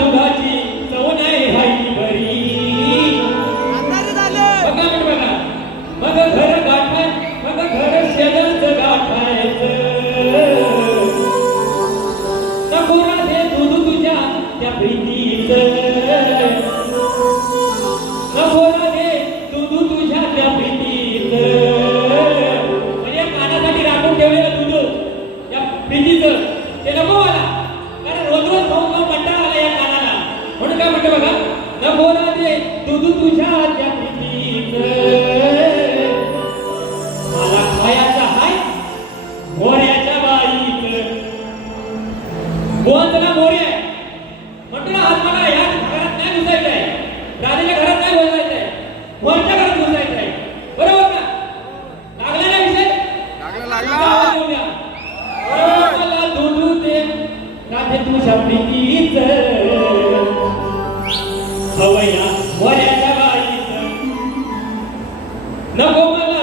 दुधाची चव नाही हाई भरी बघा म्हणजे बघा. मग घर गाठाय मग घर शेजारचं गाठायचं. नको ते दूध तुझ्या त्या प्रीतीचं. काय म्हटलं बघा न बोला तू तुझ्या प्रीतीच vou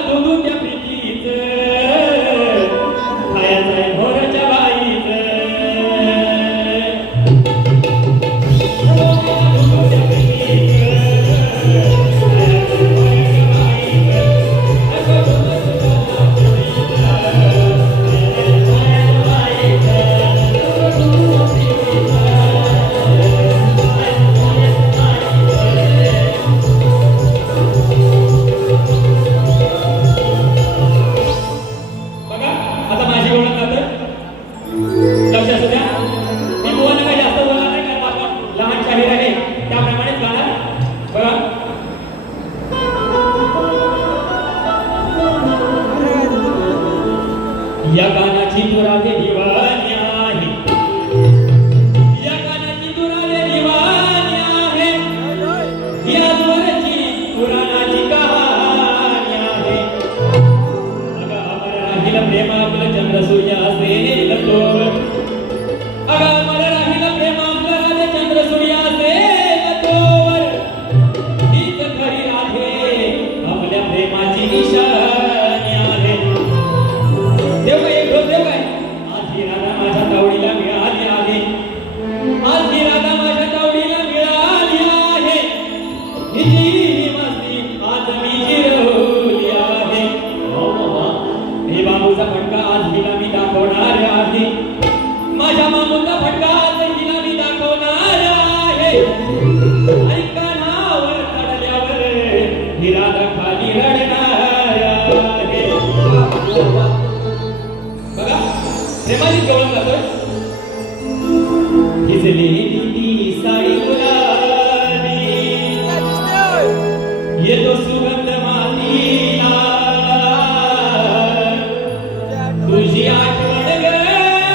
तुझी आठवण ग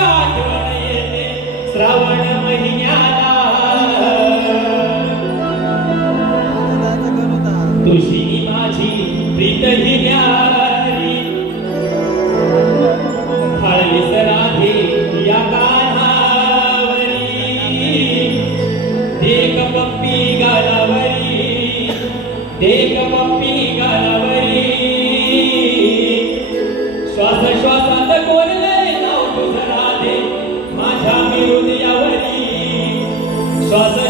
आठवण येते. श्रावण माझी प्रीत ही न्यारी या कानावरी एक पप्पी gostosa.